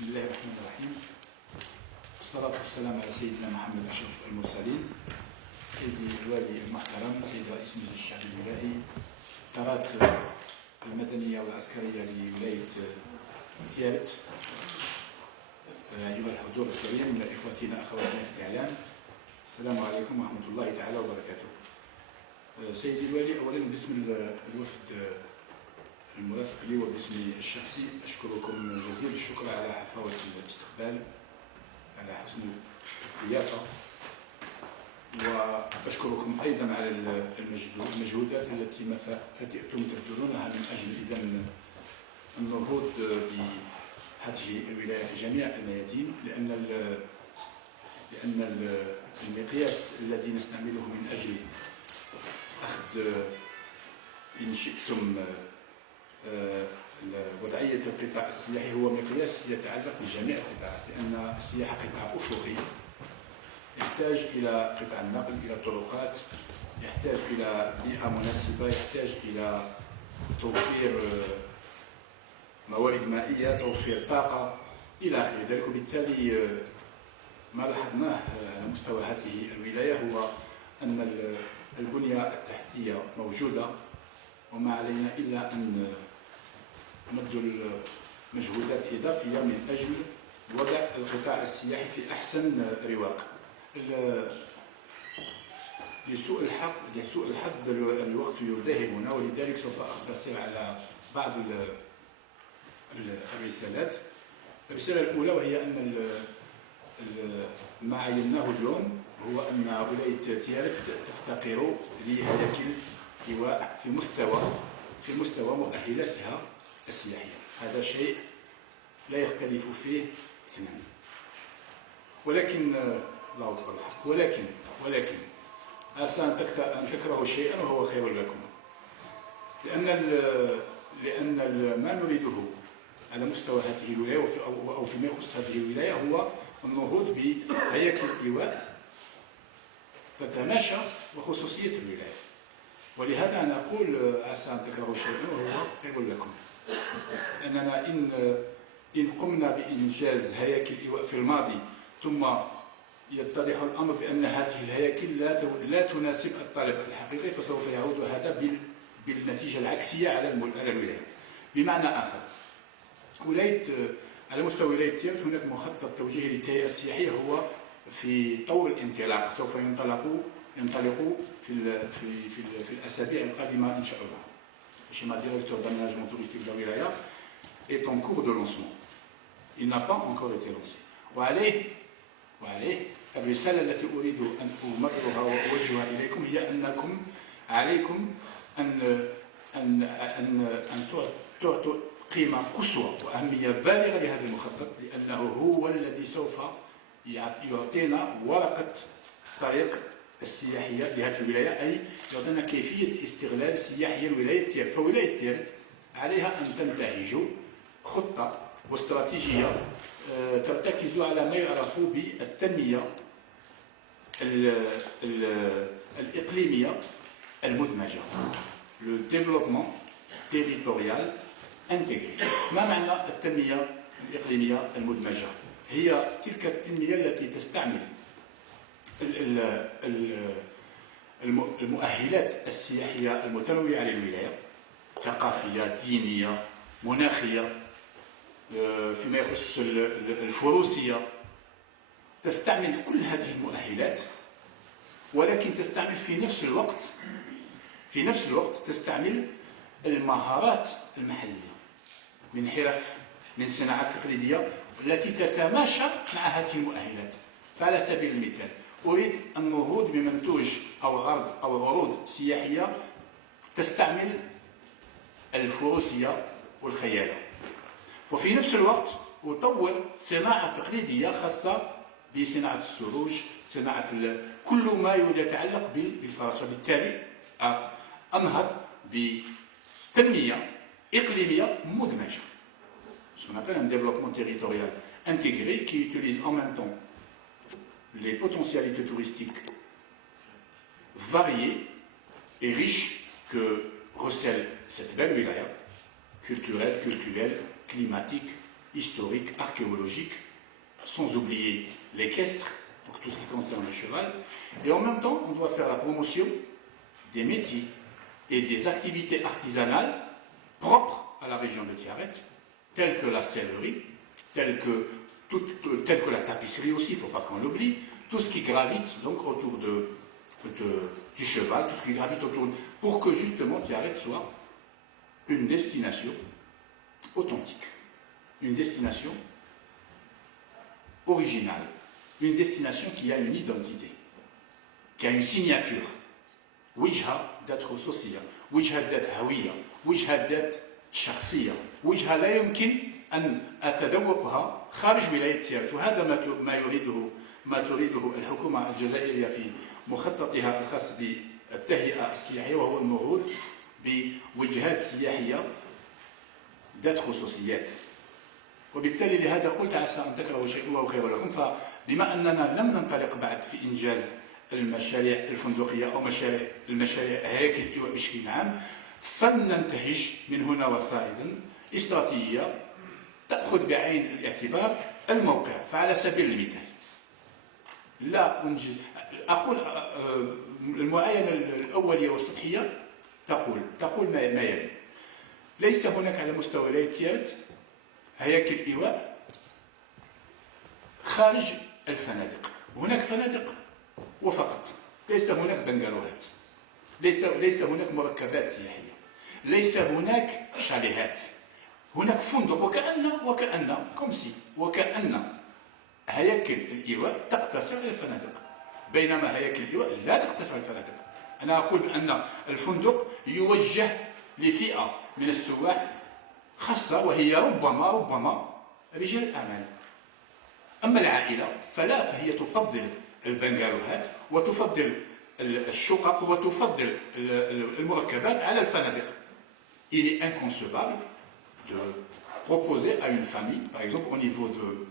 بسم الله الرحمن الرحيم. الصلاة والسلام على سيدنا محمد أشرف المرسلين. سيدي الوالي المحترم، سيد رئيس مجلس الشعب الولائي، الإدارات المدنية والعسكرية لولاية تيارت، أيها الحضور الكريم، إخوتنا أخواتنا في الإعلام، السلام عليكم ورحمة الله تعالى وبركاته. سيدي الوالي، أولا باسم الوفد المرافق لي وباسمي الشخصي أشكركم جزيل الشكر على حفاوة الاستقبال، على حسن الضيافة، وأشكركم أيضا على المجهودات التي أنتم تبذلونها من أجل إذن النهوض بهذه الولاية في جميع الميادين، لأن المقياس الذي نستعمله من أجل أخذ إن شئتم وضعية القطاع السياحي هو مقياس يتعلق بجميع القطاعات، لأن السياحة قطاع أفقي يحتاج إلى قطاع النقل، إلى طرقات، يحتاج إلى بيئة مناسبة، يحتاج إلى توفير موارد مائية، توفير طاقة إلى آخر ذلك. وبالتالي ما لاحظناه على مستوى هذه الولاية هو أن البنية التحتية موجودة، وما علينا إلا أن نبذل مجهودات إضافية من أجل وضع القطاع السياحي في أحسن رواق. لسوء الحظ الوقت يذاهبنا، ولذلك سوف أختصر على بعض الرسالات. الرسالة الأولى وهي أن ما عيناه اليوم هو أن ولاية تيارت تفتقر لهياكل لواء في مستوى مؤهلاتها السياحية. هذا شيء لا يختلف فيه اثنان. ولكن الله أكبر الحق، ولكن عسى أن تكرهوا شيئا وهو خير لكم، لأن ما نريده على مستوى هذه الولاية أو فيما يخص هذه الولاية هو النهوض بهياكل اللواء تتماشى وخصوصية الولاية. ولهذا نقول عسى أن تكرهوا شيئا وهو خير لكم، أننا إن قمنا بإنجاز هياكل اللواء في الماضي ثم يتضح الأمر بأن هذه الهياكل لا تناسب الطلب الحقيقي، فسوف يعود هذا بالنتيجة العكسية على الولاية. بمعنى آخر، على مستوى ولاية تيارت هناك مخطط توجيهي للتهيئة السياحية هو في طور الانطلاق، سوف ينطلق في الأسابيع القادمة إن شاء الله. Le schéma directeur d'aménagement touristique de la wilaya est en cours de lancement. Il n'a pas encore été lancé. وعليه الرسالة التي أريد أن أمررها وأوجهها إليكم هي أنكم عليكم أن تعطوا قيمة قصوى وأهمية بالغة لهذا المخطط، لأنه هو الذي سوف يعطينا ورقة طريق السياحية لهذه الولاية، أي يعطينا كيفية استغلال سياحية ولاية تيارت. فولاية تيارت عليها أن تنتهج خطة واستراتيجية ترتكز على ما يعرف بالتنمية الإقليمية المدمجة، le développement territorial intégré. ما معنى التنمية الإقليمية المدمجة؟ هي تلك التنمية التي تستعمل المؤهلات السياحية المتنوعة للولاية، ثقافية، دينية، مناخية، فيما يخص الفروسية، تستعمل كل هذه المؤهلات، ولكن تستعمل في نفس الوقت تستعمل المهارات المحلية من حرف، من صناعات تقليدية التي تتماشى مع هذه المؤهلات. فعلى سبيل المثال أريد النهوض بمنتوج أو عرض أو عروض سياحية تستعمل الفروسية والخيالة، وفي نفس الوقت أطور صناعة تقليدية خاصة بصناعة السروج، صناعة كل ما يتعلق بالفرس. وبالتالي أنهض بتنمية إقليمية مدمجة، ce qu'on appelle un développement territorial intégré qui utilise en même temps les potentialités touristiques variées et riches que recèle cette belle wilaya, culturelle, climatique, historiques, archéologiques, sans oublier l'équestre, donc tout ce qui concerne le cheval. Et en même temps, on doit faire la promotion des métiers et des activités artisanales propres à la région de Tiaret, telles que la sellerie, telles que la tapisserie aussi, il ne faut pas qu'on l'oublie, tout ce qui gravite donc autour du cheval, tout ce qui gravite autour, pour que justement Tiaret soit une destination authentique, une destination originale, une destination qui a une identité, qui a une signature. وجهة ذات خصوصية، وجهة ذات هوية، وجهة ذات شخصية، وجهة لا يمكن أن أتذوقها خارج ولاية تيارت. وهذا ما تريده الحكومة الجزائرية في مخططها الخاص بالتهيئة السياحية، وهو النهوض بوجهات سياحية ذات خصوصيات. وبالتالي لهذا قلت عسى أن تكرهوا شيئا وهو خير لكم. فبما أننا لم ننطلق بعد في إنجاز المشاريع الفندقية أو المشاريع هياكل الإيواء بشكل عام، فلننتهج من هنا وصاعدا استراتيجية تأخذ بعين الاعتبار الموقع. فعلى سبيل المثال لا أقول المعاينة الأولية والسطحية تقول ما يلي: ليس هناك على مستوى ولاية تيارت هياكل إيواء خارج الفنادق. هناك فنادق وفقط، ليس هناك بنغالوهات، ليس هناك مركبات سياحية، ليس هناك شاليهات، هناك فندق. وكأن هياكل الإيواء تقتصر على الفنادق، بينما هياكل الإيواء لا تقتصر على الفنادق. أنا أقول بأن الفندق يوجه لفئة من السواح خاصة، وهي ربما رجال الأعمال. أما العائلة فهي تفضل البنغالوهات وتفضل الشقق وتفضل المركبات على الفنادق. Il est inconcevable de proposer à une famille, par exemple au niveau de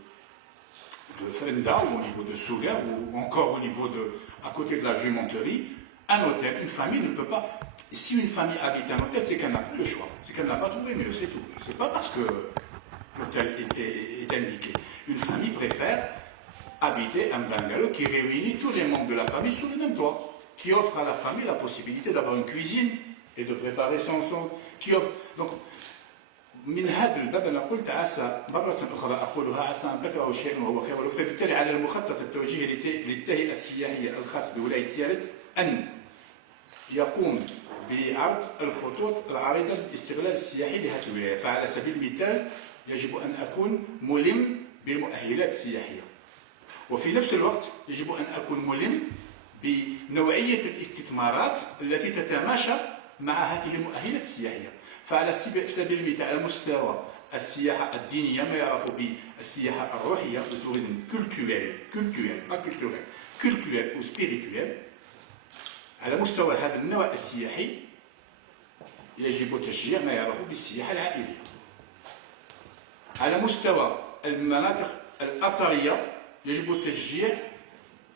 Fenda ou au niveau de Souga ou encore au niveau à côté de la Jumenterie, un hôtel. Une famille ne peut pas. Si une famille habite un hôtel, c'est qu'elle n'a pas le choix, c'est qu'elle n'a pas trouvé mieux, c'est tout. C'est pas parce que l'hôtel est indiqué. Une famille préfère habiter un bungalow qui réunit tous les membres de la famille sous le même toit, qui offre à la famille la possibilité d'avoir une cuisine et de préparer son qui offre. Donc من هذا الباب أنا قلت عسى مرة أخرى أقولها عسى أن تكرهوا شيئا وهو خير لكم. فبالتالي على المخطط التوجيهي للتهيئة السياحية الخاص بولاية تيارت أن يقوم بعرض الخطوط العريضة للاستغلال السياحي لهذه الولاية. فعلى سبيل المثال يجب أن أكون ملم بالمؤهلات السياحية، وفي نفس الوقت يجب أن أكون ملم بنوعية الاستثمارات التي تتماشى مع هذه المؤهلات السياحية. فعلى سبيل المثال على مستوى السياحة الدينية ما يعرف بالسياحة الروحية، التوريزم كولتوريل أو سبيريتويل. على مستوى هذا النوع السياحي يجب تشجيع ما يعرف بالسياحة العائلية. على مستوى المناطق الأثرية يجب تشجيع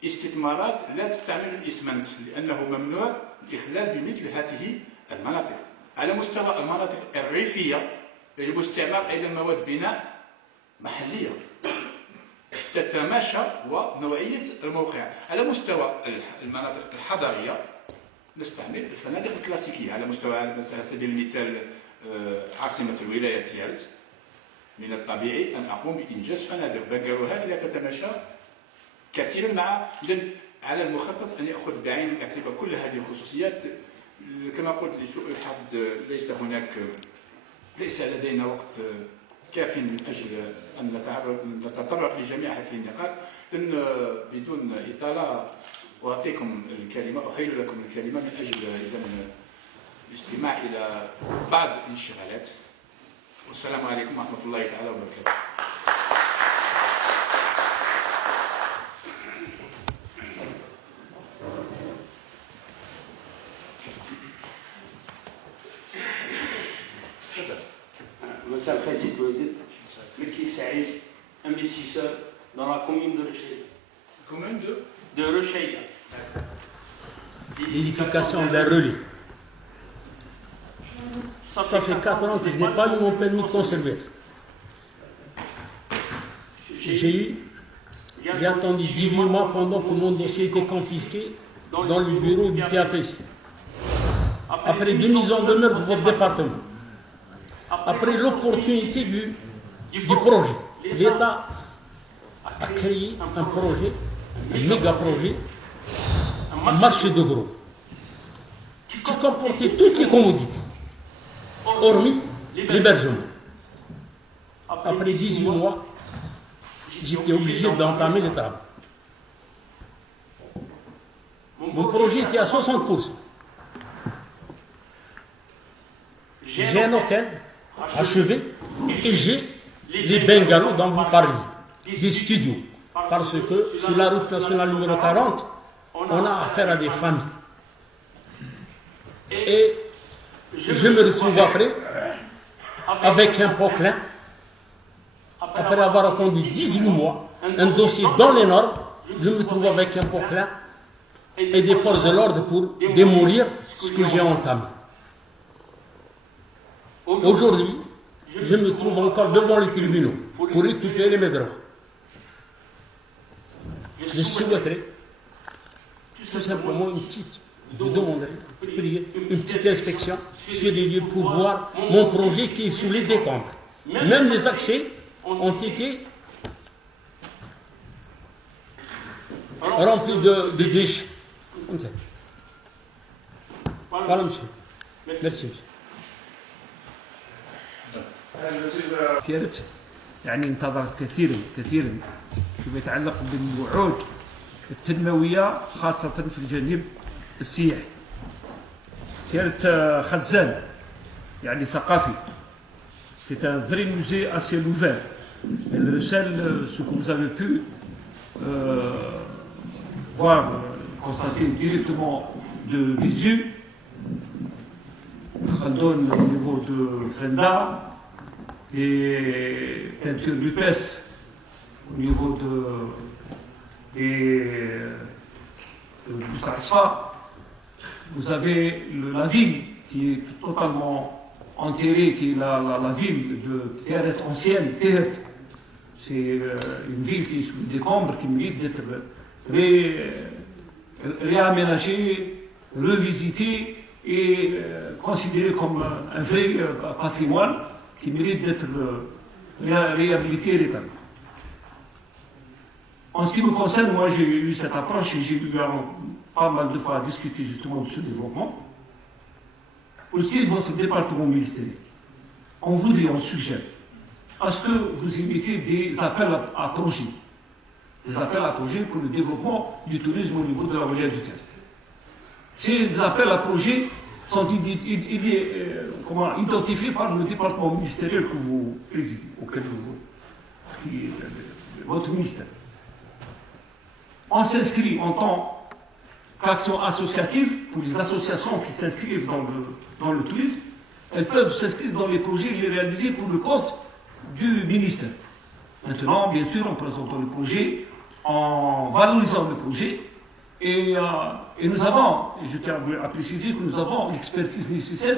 استثمارات لا تستعمل الإسمنت، لأنه ممنوع الإخلال بمثل هذه المناطق. على مستوى المناطق الريفية يجب استعمال أيضا مواد بناء محلية تتماشى ونوعية الموقع. على مستوى المناطق الحضرية نستعمل الفنادق الكلاسيكية. على مستوى على سبيل المثال عاصمة الولاية تيارت، من الطبيعي أن أقوم بإنجاز فنادق بنغالوهات لا تتماشى كثيرا مع. إذن على المخطط أن يأخذ بعين الاعتبار كل هذه الخصوصيات. كما قلت لسوء الحظ ليس لدينا وقت كاف من أجل أن نتطرق لجميع هذه النقاط. بدون إطالة أعطيكم الكلمة، أحيل لكم الكلمة من أجل الاستماع إلى بعض الانشغالات. والسلام عليكم ورحمة الله تعالى وبركاته. مساء الخير سيد الوزير. ملكي سعيد، investisseur dans la commune de Rocheia. Commune de Rocheia. L'édification d'un relais. Ça fait 4 ans que je n'ai pas eu mon permis de conserver. j'ai attendu 18 mois pendant que mon dossier était confisqué dans le bureau du PAPC. Après 2 mises en demeure de votre département, après l'opportunité du projet, l'État a créé un projet, un méga projet, un marché de gros, qui comportait toutes les commodités, hormis l'hébergement. Après 18 mois, j'étais obligé d'entamer le travail. Mon projet était à 60%. J'ai un hôtel achevé et j'ai les bungalows dont vous parlez, des studios. Parce que sur la route nationale numéro 40, on a affaire à des familles. Et je me retrouve après avec un poquelin, après avoir attendu 18 mois, un dossier dans les normes, je me trouve avec un poquelin et des forces de l'ordre pour démolir ce que j'ai entamé. Aujourd'hui, je me trouve encore devant les tribunaux pour récupérer mes droits. Je souhaiterais tout simplement je demanderais, je prierais une petite inspection sur les lieux pour voir mon projet qui est sous les décombres. Même les accès ont été remplis de déchets. Voilà, monsieur. Merci, monsieur. يعني انتظرت كثيرا فيما يتعلق بالوعود التنموية خاصة في الجانب السياحي. زيارة خزان يعني ثقافي. C'est un vrai musée à ciel ouvert. Elle recèle ce que vous avez pu voir, constater directement de visu. Khaldun au niveau de Frenda, les peintures rupestres au niveau du Sarasfa. Vous avez la ville qui est totalement enterrée, qui est la ville de Tiaret ancienne, Tiaret. C'est une ville qui est sous les décombres, qui mérite d'être réaménagée, revisitée et considérée comme un vrai patrimoine qui mérite d'être réhabilité et rétabli. En ce qui me concerne, moi j'ai eu cette approche et j'ai eu pas mal de fois à discuter justement de ce développement. Pour ce qui est de votre département ministériel, on voudrait, on suggère, à ce que vous émettez des appels à projets. Des appels à projets pour le développement du tourisme au niveau de la Wilaya du Tiaret. Ces appels à projets sont identifiés par le département ministériel que vous présidez, qui est votre ministère. On s'inscrit en tant qu'action associative pour les associations qui s'inscrivent dans le tourisme. Elles peuvent s'inscrire dans les projets et les réaliser pour le compte du ministère. Maintenant, bien sûr, en présentant le projet, en valorisant le projet, et nous avons, et je tiens à préciser que nous avons l'expertise nécessaire,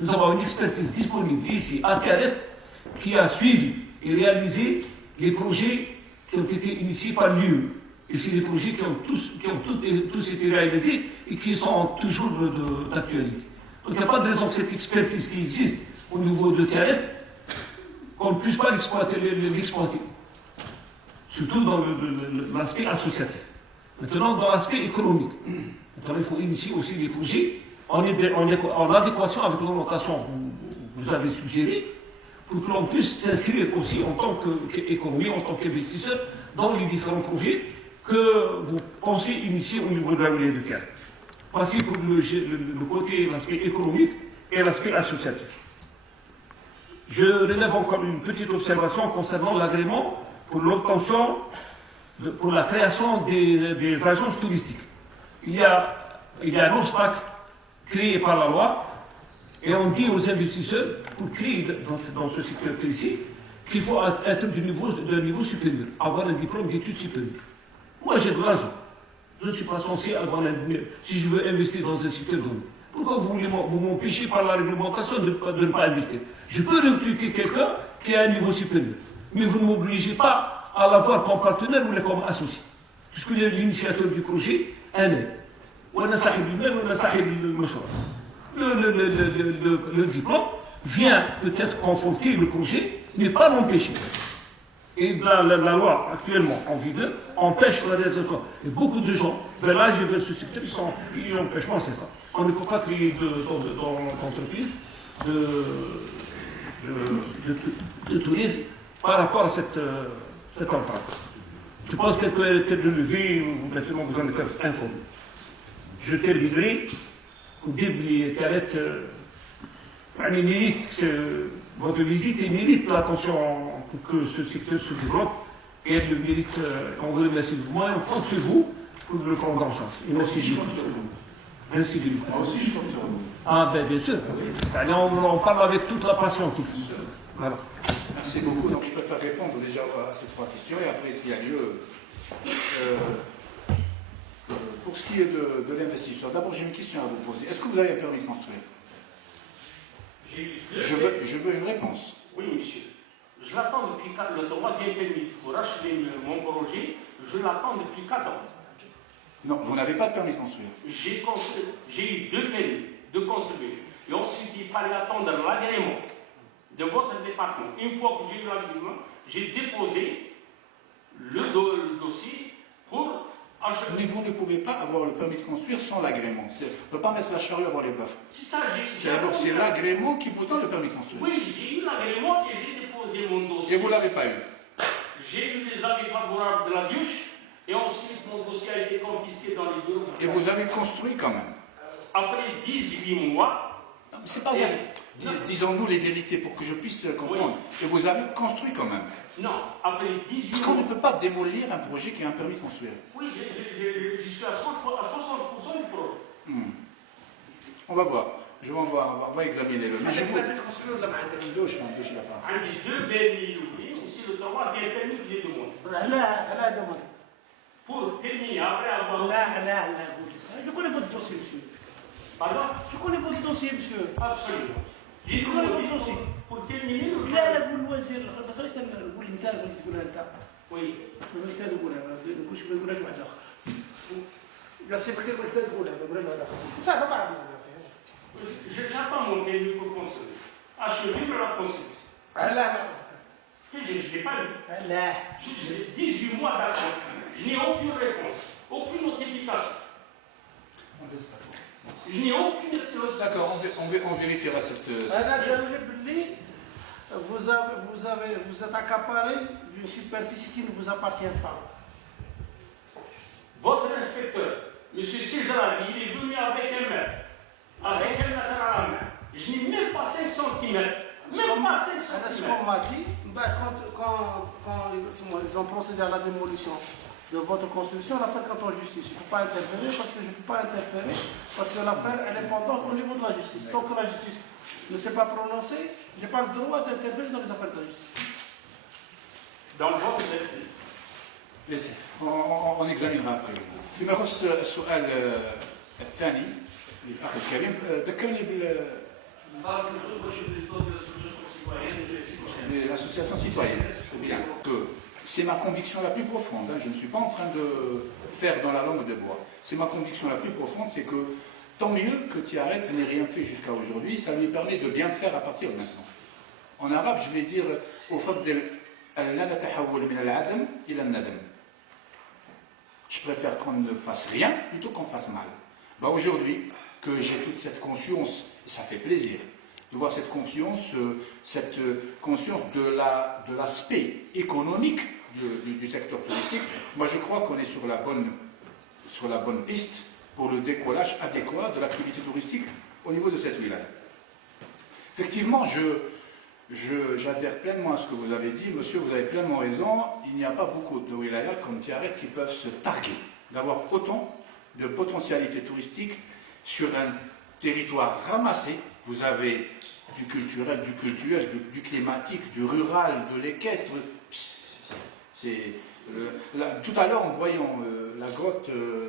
nous avons une expertise disponible ici à Tiaret qui a suivi et réalisé les projets qui ont été initiés par l'UE. Et c'est des projets qui ont tous été réalisés et qui sont toujours d'actualité. Donc il n'y a pas de raison que cette expertise qui existe au niveau de Tiaret, qu'on ne puisse pas l'exploiter. Surtout dans l'aspect associatif. Maintenant, dans l'aspect économique. Maintenant, il faut initier aussi des projets en adéquation avec l'orientation que vous avez suggérée, pour que l'on puisse s'inscrire aussi en tant qu'économie, en tant qu'investisseur, dans les différents projets que vous pensez initier au niveau de la Wilaya du Tiaret. Voici pour le côté, l'aspect économique et l'aspect associatif. Je relève encore une petite observation concernant l'agrément pour l'obtention, pour la création des agences touristiques. Il y a un obstacle créé par la loi et on dit aux investisseurs, pour créer dans ce secteur précis, qu'il faut être d'un niveau supérieur, avoir un diplôme d'études supérieures. Moi j'ai de l'argent. Je ne suis pas censé avoir si je veux investir dans un secteur donné. Pourquoi vous m'empêchez par la réglementation de ne pas investir? Je peux recruter quelqu'un qui a un niveau supérieur, mais vous ne m'obligez pas à l'avoir comme partenaire ou comme associé. Puisque l'initiateur du projet, le diplôme vient peut-être conforter le projet, mais pas l'empêcher. Et la loi actuellement en vigueur empêche la réalisation. Et beaucoup de gens, vers l'âge et vers ce secteur, ils empêchent, c'est ça. On ne peut pas créer d'entreprise de tourisme par rapport à cette entrave. Je pense qu'elle peut être relevée, maintenant vous en êtes informé. Je terminerai au début votre visite mérite l'attention pour que ce secteur se développe et elle le mérite. On vous remercie de moi et on compte sur vous pour le prendre en charge. Et merci de vous. Merci de vous. Moi aussi, je compte sur vous. Ah ben bien sûr. Allez, on parle avec toute la passion qu'il faut. Voilà. Merci beaucoup. Donc je préfère répondre déjà à ces 3 questions et après s'il y a lieu. Pour ce qui est de l'investisseur, d'abord j'ai une question à vous poser. Est-ce que vous avez un permis de construire? Je veux une réponse. Oui, monsieur. Je l'attends depuis le 3e permis pour acheter mon projet. Je l'attends depuis 4 ans. Non, vous n'avez pas de permis de construire. J'ai eu 2 permis de construire. Et ensuite, il fallait attendre l'agrément de votre département. Une fois que j'ai eu l'agrément, j'ai déposé le dossier pour acheter. Mais vous ne pouvez pas avoir le permis de construire sans l'agrément. On ne peut pas mettre la charrue avant les bœufs. C'est ça, c'est l'agrément qui vous donne le permis de construire. Oui, j'ai eu l'agrément et j'ai déposé mon dossier. Et vous ne l'avez pas eu. J'ai eu les avis favorables de la DUCH et ensuite mon dossier a été confisqué dans les bureaux. Et vous avez construit quand même. Après 18 mois. C'est pas vrai. Disons-nous les vérités pour que je puisse comprendre. Oui. Et vous avez construit quand même. Non, après 18 mois. Parce qu'on ne peut pas démolir un projet qui a un permis de construire. Oui, je suis à 60% du projet. On va voir. On va examiner le. J'ai 2 permis aussi le 3e permis que j'ai demandé. Pour terminer, après avoir. Je connais votre dossier, monsieur. Pardon? Je connais votre dossier, monsieur. Absolument. Je connais votre dossier. Pour terminer, لا لا قول وزير خرجت نقول انت تقول انت oui. انت تقولها ما نقولش واحد اخر لا سي بخير وانت تقولها ما نقولش واحد اخر صافي ما عرفنا J'attends mon permis pour construire. Achever la construction. لا Je n'ai pas eu. لا J'ai 18 mois d'attente. Je n'ai aucune réponse, aucune notification. Je n'ai aucune notification. D'accord, on vérifiera cette. vous êtes accaparé d'une superficie qui ne vous appartient pas. Votre inspecteur, M. César, il est venu avec un mètre à la main. Je n'ai même pas 5 cm. Même pas 5 cm. C'est ce qu'on m'a dit. Quand ils ont procédé à la démolition de votre construction, l'affaire quand en justice. Je ne peux pas interférer parce que je ne peux pas interférer parce que l'affaire elle est pendante au niveau de la justice. Tant que la justice ne s'est pas prononcée, je n'ai pas le droit d'interférer dans les affaires de la justice. Dans le genre, laissez, on examinera après. فيما يخص السؤال الثاني للأخ الكريم ذكرني l'association citoyenne. Que c'est ma conviction la plus profonde. Je ne suis pas en train de faire dans la langue de bois. C'est ma conviction la plus profonde, c'est que tant mieux que Tiaret n'ait rien fait jusqu'à aujourd'hui, ça lui permet de bien faire à partir de maintenant. En arabe, je vais dire je préfère qu'on ne fasse rien plutôt qu'on fasse mal. Aujourd'hui, que j'ai toute cette conscience, et ça fait plaisir de voir cette conscience de l'aspect économique du secteur touristique. Moi, je crois qu'on est sur la bonne piste pour le décollage adéquat de l'activité touristique au niveau de cette wilaya. Effectivement, j'adhère pleinement à ce que vous avez dit. Monsieur, vous avez pleinement raison. Il n'y a pas beaucoup de wilayas comme Tiaret qui peuvent se targuer d'avoir autant de potentialité touristique sur un territoire ramassé. Vous avez du culturel, du climatique, du rural, de l'équestre. Tout à l'heure, en voyant la grotte de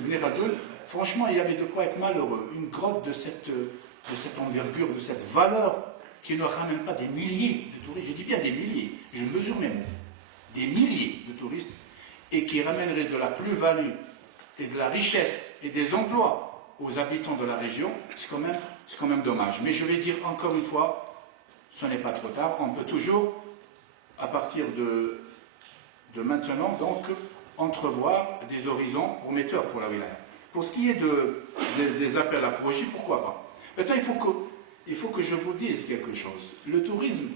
Gnéradoul, franchement, il y avait de quoi être malheureux. Une grotte de cette envergure, de cette valeur qui ne ramène pas des milliers de touristes, je dis bien des milliers, je mesure mes mots, des milliers de touristes, et qui ramènerait de la plus-value et de la richesse et des emplois aux habitants de la région, c'est quand même dommage. Mais je vais dire encore une fois, ce n'est pas trop tard, on peut toujours, à partir de maintenant, donc, entrevoir des horizons prometteurs pour la wilaya. Pour ce qui est des appels à projets, pourquoi pas? Maintenant, il faut que je vous dise quelque chose. Le tourisme,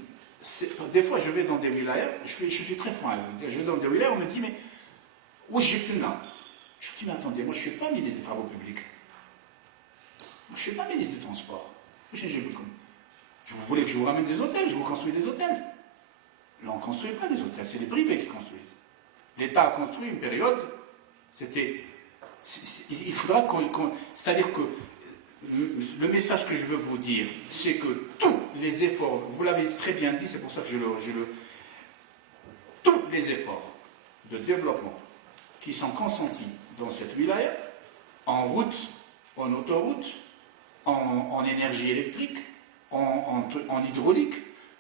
des fois, je vais dans des wilayas, je suis très franc, je vais dans des wilayas, on me dit, mais où j'ai que là? Je dis, mais attendez, moi, je ne suis pas ministre des Travaux publics. Moi, je ne suis pas ministre des Transports. Vous voulez que je vous ramène des hôtels? Je vous construis des hôtels. Là, on ne construit pas des hôtels, c'est les privés qui construisent. L'État a construit une période, il faudra c'est-à-dire que le message que je veux vous dire, c'est que tous les efforts, vous l'avez très bien dit, c'est pour ça que tous les efforts de développement qui sont consentis dans cette wilaya, en route, en autoroute, en énergie électrique, en hydraulique,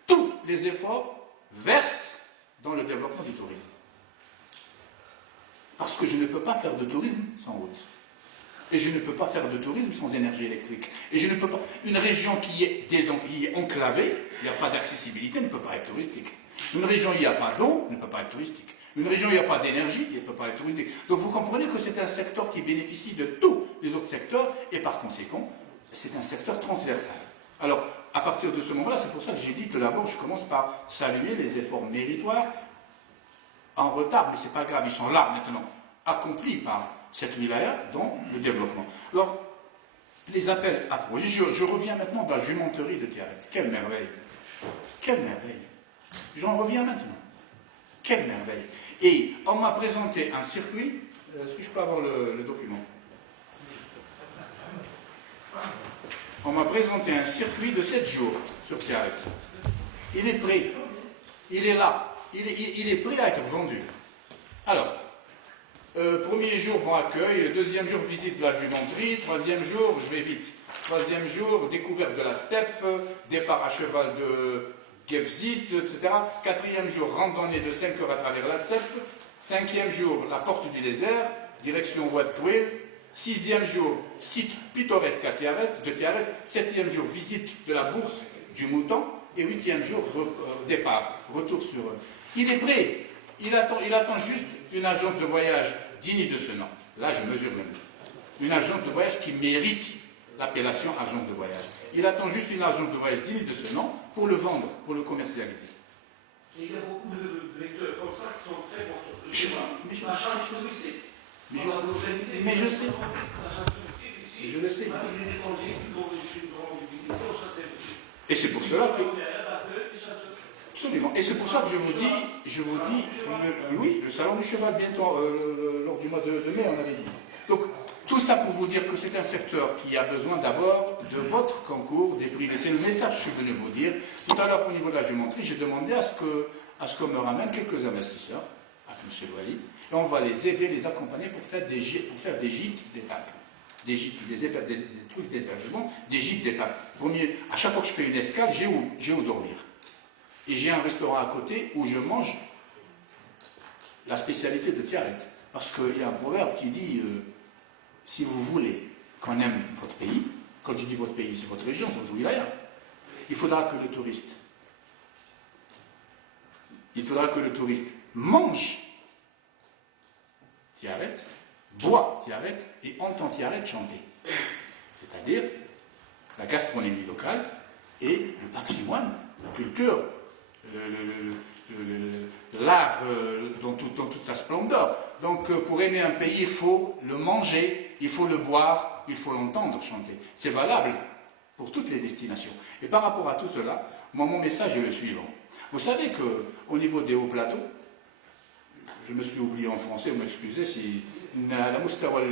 tous les efforts versent dans le développement du tourisme. Parce que je ne peux pas faire de tourisme sans route. Et je ne peux pas faire de tourisme sans énergie électrique. Et je ne peux pas... Une région qui est enclavée, il n'y a pas d'accessibilité, ne peut pas être touristique. Une région où il n'y a pas d'eau, ne peut pas être touristique. Une région où il n'y a pas d'énergie, elle ne peut pas être touristique. Donc vous comprenez que c'est un secteur qui bénéficie de tous les autres secteurs, et par conséquent, c'est un secteur transversal. Alors, à partir de ce moment-là, c'est pour ça que j'ai dit que d'abord, je commence par saluer les efforts méritoires, en retard, mais ce n'est pas grave, ils sont là maintenant, accomplis par cette wilaya dans le développement. Alors, les appels à projets, je reviens maintenant de la jumenterie de Tiaret. Quelle merveille! Quelle merveille! J'en reviens maintenant. Quelle merveille! Et on m'a présenté un circuit, est-ce que je peux avoir le document? On m'a présenté un circuit de 7 jours sur Tiaret. Il est prêt, il est là. Il est prêt à être vendu. Alors, premier jour, bon accueil, deuxième jour, visite de la jumenterie, troisième jour, je vais vite, troisième jour, découverte de la steppe, départ à cheval de Gefzit, etc. Quatrième jour, randonnée de 5 heures à travers la steppe. Cinquième jour, la porte du désert, direction Ouad Touel. Sixième jour, site pittoresque de Tiaret. Septième jour, visite de la bourse du Mouton. Et huitième jour, départ, retour sur... Il est prêt. Il attend juste une agence de voyage digne de ce nom. Là, je mesure le nom. Une agence de voyage qui mérite l'appellation agence de voyage. Il attend juste une agence de voyage digne de ce nom pour le vendre, pour le commercialiser. Et il y a beaucoup de vecteurs comme ça qui sont très bons. Mais je sais. Je le sais. Et c'est pour cela que... Absolument. Et c'est pour ça que je vous dis, oui, le salon du cheval bientôt, lors du mois de mai, on avait dit. Donc, tout ça pour vous dire que c'est un secteur qui a besoin d'abord de votre concours des privés. C'est le message que je suis venu vous dire. Tout à l'heure, au niveau de la jumenterie, j'ai demandé à ce qu'on me ramène quelques investisseurs, avec M. Wali, et on va les aider, les accompagner pour faire des gîtes d'étape. Des trucs d'hébergement, des gîtes d'étape. À chaque fois que je fais une escale, j'ai où dormir. Et j'ai un restaurant à côté où je mange la spécialité de Tiaret. Parce qu'il y a un proverbe qui dit si vous voulez qu'on aime votre pays, quand je dis votre pays, c'est votre région, c'est votre wilaya, il faudra que le touriste mange Tiaret, boit Tiaret et entend Tiaret chanter. C'est-à-dire la gastronomie locale et le patrimoine, la culture, l'art dans toute sa splendeur. Donc pour aimer un pays, il faut le manger, il faut le boire, il faut l'entendre chanter. C'est valable pour toutes les destinations. Et par rapport à tout cela, moi, mon message est le suivant. Vous savez qu'au niveau des hauts plateaux, je me suis oublié en français, vous m'excusez, si على مستوى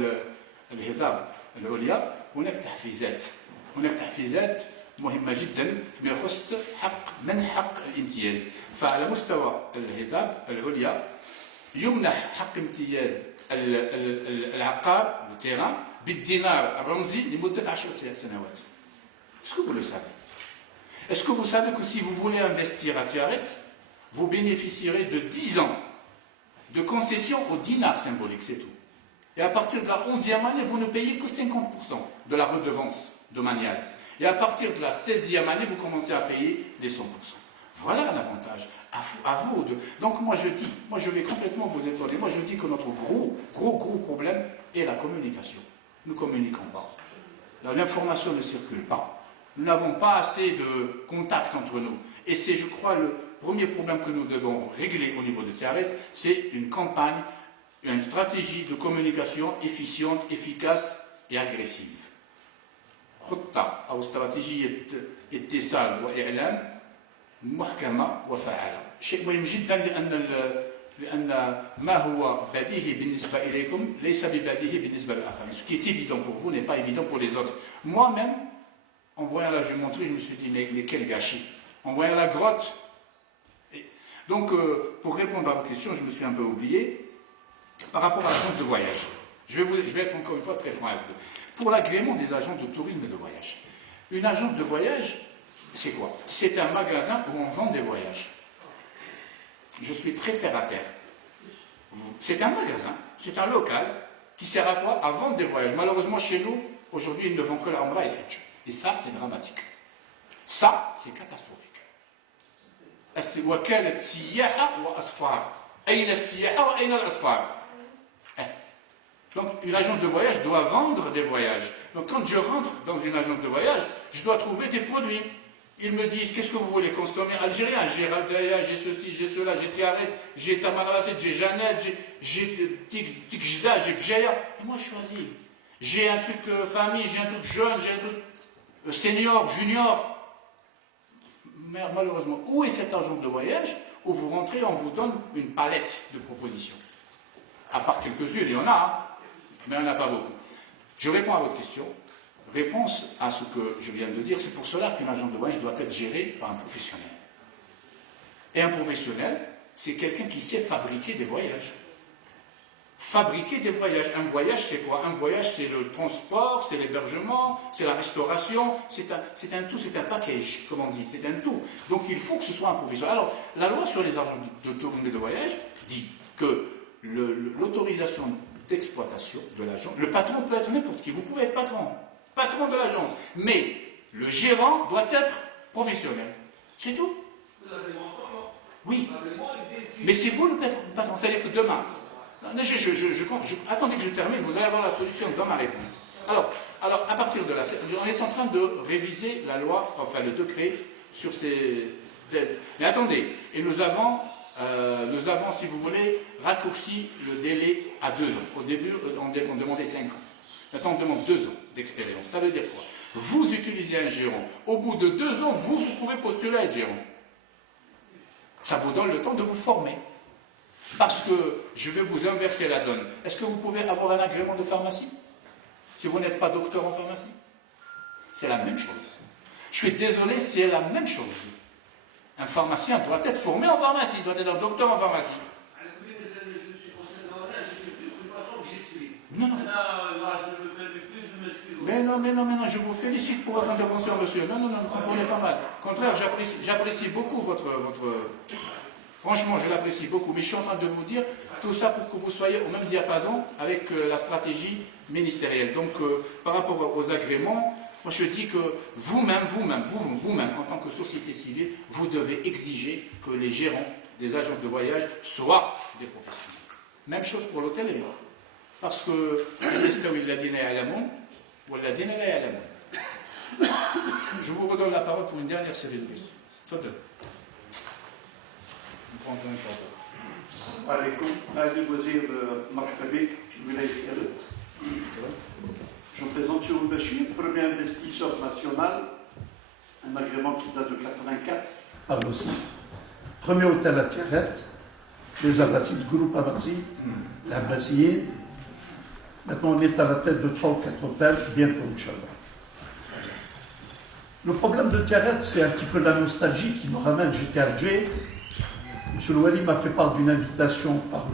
الهضاب العليا هناك تحفيزات مهمة جدا بخص منح الامتياز. فعلى مستوى الهضاب العليا يمنح حق امتياز العقار التيران بالدينار الرمزي لمدة 10 سنوات. Est-ce que vous le savez? Est-ce que vous savez que si vous voulez investir à Tiaret, vous bénéficierez de 10 ans de concession au dinar symbolique, c'est tout. Et à partir de la 11e année, vous ne payez que 50% de la redevance domaniale. Et à partir de la 16e année, vous commencez à payer les 100%. Voilà l'avantage. À vous de... Donc moi je vais complètement vous étonner. Moi je dis que notre gros problème est la communication. Nous ne communiquons pas. L'information ne circule pas. Nous n'avons pas assez de contact entre nous. Et c'est, je crois, le premier problème que nous devons régler au niveau de Tiaret, c'est une campagne, une stratégie de communication efficiente, efficace et agressive. خطة أو استراتيجية اتصال وإعلام محكمة وفعالة. شيء مهم جدا لأن ما هو بديهي بالنسبة إليكم ليس ببديهي بالنسبة للآخرين. Ce qui est évident pour vous n'est pas évident pour les autres. Moi-même, en voyant la jumenterie, je me suis dit mais quel gâchis. En voyant la grotte. Donc, pour répondre à vos questions, je me suis un peu oublié par rapport à l'agence de voyage. Je vais être encore une fois très franc avec vous. Pour l'agrément des agences de tourisme et de voyage. Une agence de voyage, c'est quoi? C'est un magasin où on vend des voyages. Je suis très terre à terre. C'est un magasin, c'est un local qui sert à quoi? À vendre des voyages. Malheureusement, chez nous, aujourd'hui, ils ne vendent que la Umrah et l'Hajj. Et ça, c'est dramatique. Ça, c'est catastrophique. وكالة سياحة وأسفار. أين السياحة وأين الأسفار؟ Donc, une agence de voyage doit vendre des voyages. Donc, quand je rentre dans une agence de voyage, je dois trouver des produits. Ils me disent, qu'est-ce que vous voulez consommer? Algérien, j'ai Radaya, j'ai ceci, j'ai cela, j'ai Tiaret, j'ai Tamanrasset, j'ai Jeannette, j'ai Tikjda, j'ai Bjaya. Et moi, je choisis. J'ai un truc famille, j'ai un truc jeune, j'ai un truc senior, junior. Mais malheureusement, où est cette agence de voyage où vous rentrez, on vous donne une palette de propositions? À part quelques-unes, il y en a, mais il n'y en a pas beaucoup. Je réponds à votre question. Réponse à ce que je viens de dire, c'est pour cela qu'une agence de voyage doit être gérée par un professionnel. Et un professionnel, c'est quelqu'un qui sait fabriquer des voyages. Fabriquer des voyages. Un voyage, c'est quoi? Un voyage, c'est le transport, c'est l'hébergement, c'est la restauration, c'est un tout, c'est un package, comme on dit, c'est un tout. Donc il faut que ce soit un professionnel. Alors, la loi sur les agences de tourisme et de voyage dit que l'autorisation d'exploitation de l'agence, le patron peut être n'importe qui, vous pouvez être patron de l'agence, mais le gérant doit être professionnel. C'est tout. Oui, mais c'est vous le patron, c'est-à-dire que demain, attendez que je termine, vous allez avoir la solution dans ma réponse. Alors, à partir de là, on est en train de réviser la loi, enfin le décret sur ces... Mais attendez, et nous avons, si vous voulez, raccourci le délai à 2 ans. Au début, on demandait 5 ans. Maintenant, on demande 2 ans d'expérience. Ça veut dire quoi? Vous utilisez un gérant. Au bout de 2 ans, vous pouvez postuler à être gérant. Ça vous donne le temps de vous former. Parce que je vais vous inverser la donne. Est-ce que vous pouvez avoir un agrément de pharmacie si vous n'êtes pas docteur en pharmacie? C'est la même chose. Je suis désolé, c'est la même chose. Un pharmacien doit être formé en pharmacie, doit être un docteur en pharmacie. Non. Mais non, je vous félicite pour votre intervention, monsieur. Non, vous comprenez pas mal. Au contraire, j'apprécie beaucoup votre... Franchement, je l'apprécie beaucoup. Mais je suis en train de vous dire tout ça pour que vous soyez au même diapason avec la stratégie ministérielle. Donc, par rapport aux agréments, moi je dis que vous-même, en tant que société civile, vous devez exiger que les gérants des agences de voyage soient des professionnels. Même chose pour l'hôtellerie. Parce que je vous redonne la parole pour une dernière série de questions. Je me présente sur Bachir, premier investisseur national, un agrément qui date de 84. Parle aussi. Premier hôtel à Tiaret, les Abbasides, groupe Abbaside, l'Abbaside. Maintenant, on est à la tête de 3 ou 4 hôtels, bientôt, Inch'Allah. Le problème de Tiaret, c'est un petit peu la nostalgie qui me ramène. J'étais à Alger. M. Louali m'a fait part d'une invitation par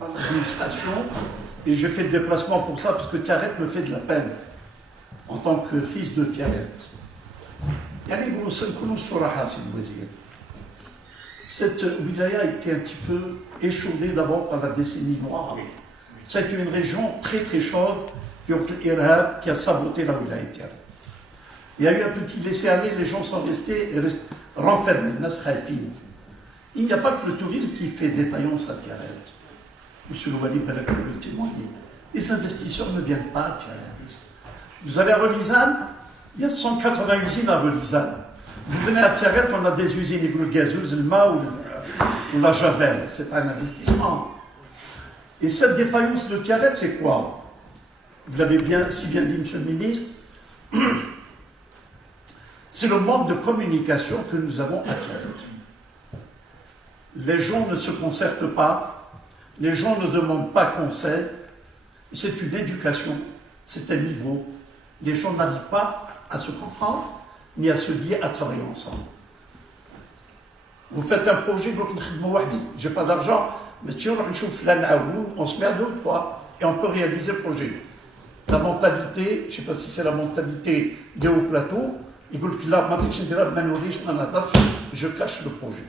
l'administration et j'ai fait le déplacement pour ça parce que Tiaret me fait de la peine en tant que fils de Tiaret. يعني يقولوا سنكونوا صراحة سي الوزير. Cette wilaya a été un petit peu échaudée d'abord par la décennie noire. C'est une région très très chaude qui a saboté la wilaya. Il y a eu un petit laisser-aller, les gens sont restés renfermés. Il n'y a pas que le tourisme qui fait défaillance à Tiaret. Monsieur Louali peut le témoigner. Les investisseurs ne viennent pas à Tiaret. Vous allez à Relizane, il y a 180 usines à Relizane. Vous venez à Tiaret, on a des usines, le gazouz, le ma ou la javel. Ce n'est pas un investissement. Et cette défaillance de Tiaret, c'est quoi? Vous l'avez si bien dit, monsieur le ministre. C'est le manque de communication que nous avons à Tiaret. Les gens ne se concertent pas, les gens ne demandent pas conseil. C'est une éducation, c'est un niveau. Les gens n'arrivent pas à se comprendre, ni à se lier, à travailler ensemble. Vous faites un projet, je n'ai pas d'argent, mais tiens, on se met à 2 ou 3 et on peut réaliser le projet. La mentalité, je ne sais pas si c'est la mentalité des hauts plateaux, je cache le projet.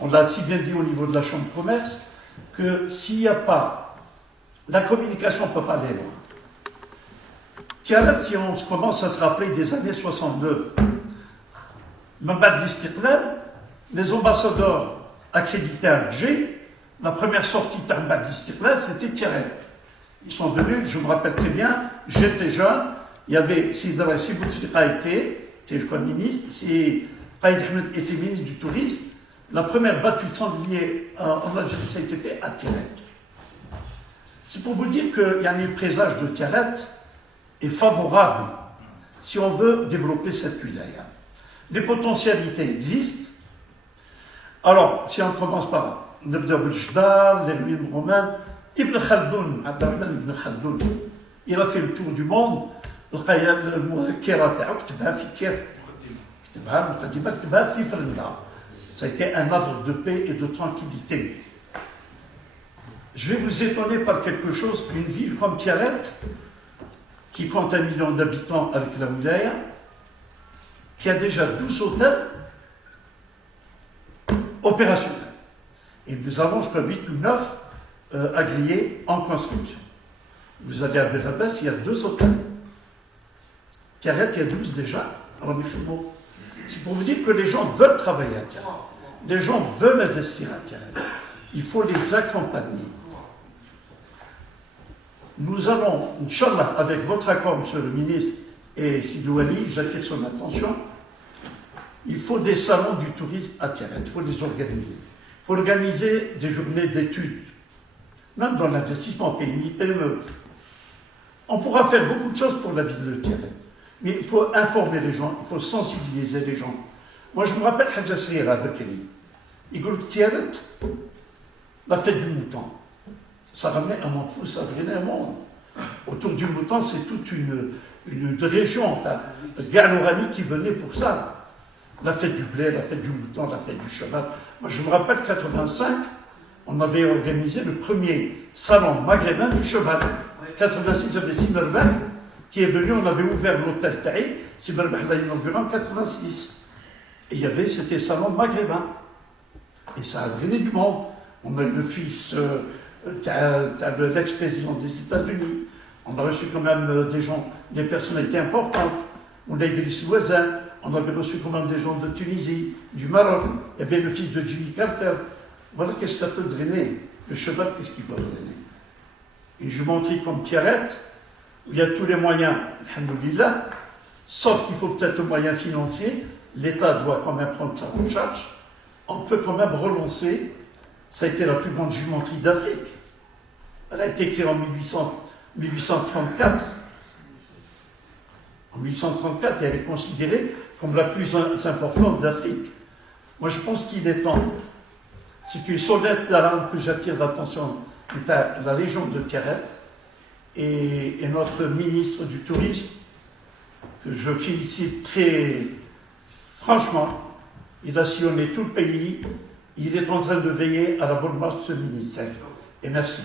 On l'a si bien dit au niveau de la Chambre de commerce que s'il n'y a pas la communication, on ne peut pas aller loin. Tiens, si on commence à se rappeler des années 62, les ambassadeurs accrédités à Alger, la première sortie d'Ahmad Istiqlal, c'était Tiaret. Ils sont venus, je me rappelle très bien, j'étais jeune, il y avait si Bouteflika était, je crois, ministre, si Taïd Ahmed était ministre du tourisme, la première battue de sanglier en Algérie, ça a été fait à Tiaret. C'est pour vous dire qu'il y a un présage de Tiaret est favorable si on veut développer cette wilaya. Les potentialités existent. Alors, si on commence par Nebda Boujdar, les ruines romaines, Ibn Khaldoun, Abdelrahman Ibn Khaldoun, il a fait le tour du monde. Ça a été un ordre de paix et de tranquillité. Je vais vous étonner par quelque chose, une ville comme Tiaret, qui compte 1 million d'habitants avec la wilaya, qui a déjà 12 hôtels opérationnels. Et nous avons, je crois, 8 ou 9 agréés en construction. Vous allez à Belfabès, il y a 2 hôtels. Tiaret, il y a 12 déjà. C'est pour vous dire que les gens veulent travailler à Tiaret. Les gens veulent investir à Tiaret. Il faut les accompagner. Nous allons, Inch'Allah, avec votre accord, monsieur le ministre, et Sidou Ali, j'attire son attention, il faut des salons du tourisme à Tiaret, il faut les organiser. Il faut organiser des journées d'études, même dans l'investissement PMI, PME. On pourra faire beaucoup de choses pour la ville de Tiaret, mais il faut informer les gens, il faut sensibiliser les gens. Moi, je me rappelle Hadja Srira à Bekeli. Il dit que Tiaret, la fête du mouton. Ça ramène un monde fou, ça drainait un monde. Autour du mouton, c'est toute une région, enfin, galoranie qui venait pour ça. La fête du blé, la fête du mouton, la fête du cheval. Moi, je me rappelle, 85, on avait organisé le premier salon maghrébin du cheval. 86, il y avait Simerbach qui est venu, on avait ouvert l'hôtel Taï, Simerbach l'a inauguré en 86. Et il y avait, c'était salon maghrébin. Et ça a drainé du monde. On a eu le fils de l'ex-président des États-Unis. On a reçu quand même des gens, des personnalités importantes. On a Idriss Ouazan, on avait reçu quand même des gens de Tunisie, du Maroc. Il y avait le fils de Jimmy Carter. Voilà qu'est-ce que ça peut drainer. Le cheval, qu'est-ce qu'il peut drainer. Une jumenterie comme Tiaret, où il y a tous les moyens, alhamdoulilah, sauf qu'il faut peut-être un moyen financier. L'État doit quand même prendre ça en charge. On peut quand même relancer. Ça a été la plus grande jumenterie d'Afrique. Elle a été créée en 1834. En 1834, et elle est considérée comme la plus importante d'Afrique. Moi, je pense qu'il est temps. C'est une sonnette d'alarme que j'attire l'attention de la région de Tiaret et notre ministre du Tourisme, que je félicite très franchement. Il a sillonné tout le pays. Il est en train de veiller à la bonne marche de ce ministère. Et merci.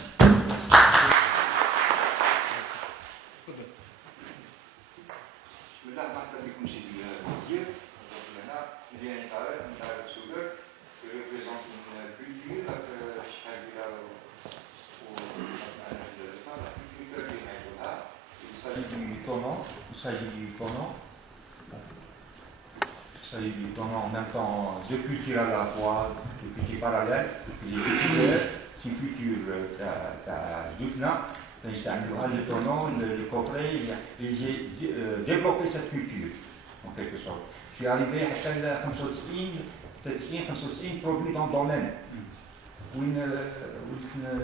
بسم الله الرحمن الرحيم سيدي du tournant. Il s'agit du tournant. Il s'agit du tournant en même temps deux cultures à la fois, deux cultures parallèles. C'est une culture d'Outna. Le tournant, le coffret, et j'ai développé cette culture, en quelque sorte. Je suis arrivé à 95 produits dans le domaine. Où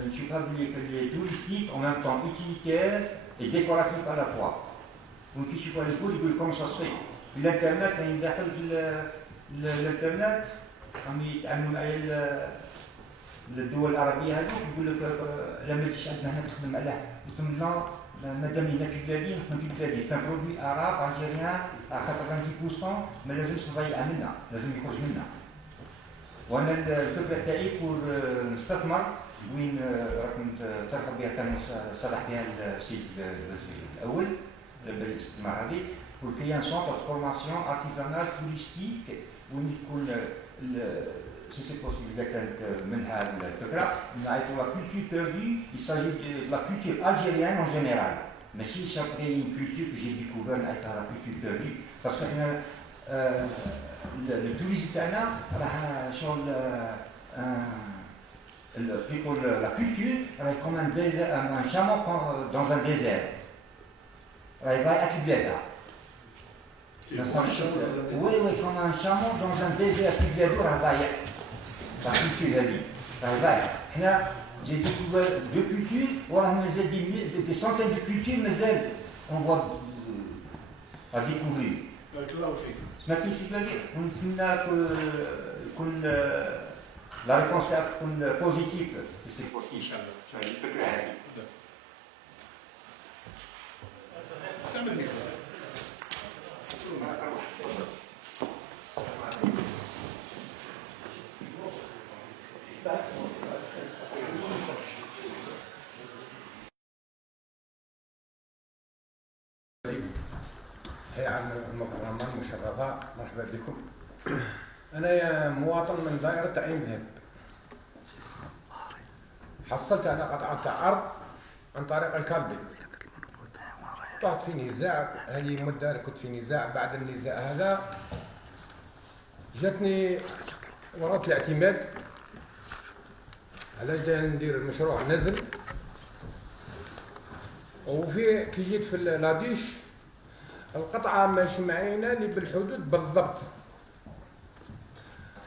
je suis fabriqué les touristiques en même temps utilitaires et décoratifs à la fois. Donc je suis pas le coup, il veut comment ça se fait. L'internet, il داخل l'internet, عم يتعاملوا معايا الدول العربيه هذوك يقول لك لما تجيش عندنا هنا تخدم عليه، قلت لهم لا مادام لينا في بلادي نخدم في بلادي، سي ان برودوي عرب الجيريان à 90% ما لازمش تضيع منا، لازم يخرج منا. وانا الفكره تاعي بور نستثمر وين راكم ترحب بها كان صرح بها السيد الوزير الاول بالاستثمار هذه بور كي ان سونتر دو فورماسيون ارتيزانال توريستيك وين يكون si c'est possible, منها الفكرة نعيطوا la culture perdue, il s'agit de la culture algérienne en général. Mais si ça crée une culture que j'ai découvert نعيطها la culture perdue, parce que le tourisme تاعنا راه شغل plutôt la culture راهي comme un désert, un chameau dans un désert. راهي ضايعة في بلادها. Oui, comme un chameau dans un désert في بلادو راه ضايع. La culture هذه راهي ضايعة. حنا j'ai découvert deux cultures وراه مازال des centaines de cultures مازال on voit à découvrir. بارك الله فيك. سمعتي شي بلادي ونتمنى تكون لا ريبونس تاعك تكون بوزيتيف سي بوسيبل. ان شاء الله. هذه الفكرة هذه. استعمل الميكروفون. هيئة المكرمة المشرفة، مرحبا بكم. أنا مواطن من دائرة عين ذهب. حصلت على قطعة أرض عن طريق الكربي. طلعت في نزاع، هذه مدة كنت في نزاع، بعد النزاع هذا جاتني ورقة الاعتماد علاش داير ندير المشروع نزل. وفي كي جيت في لاديش القطعة ماشي معينة اللي بالحدود بالضبط،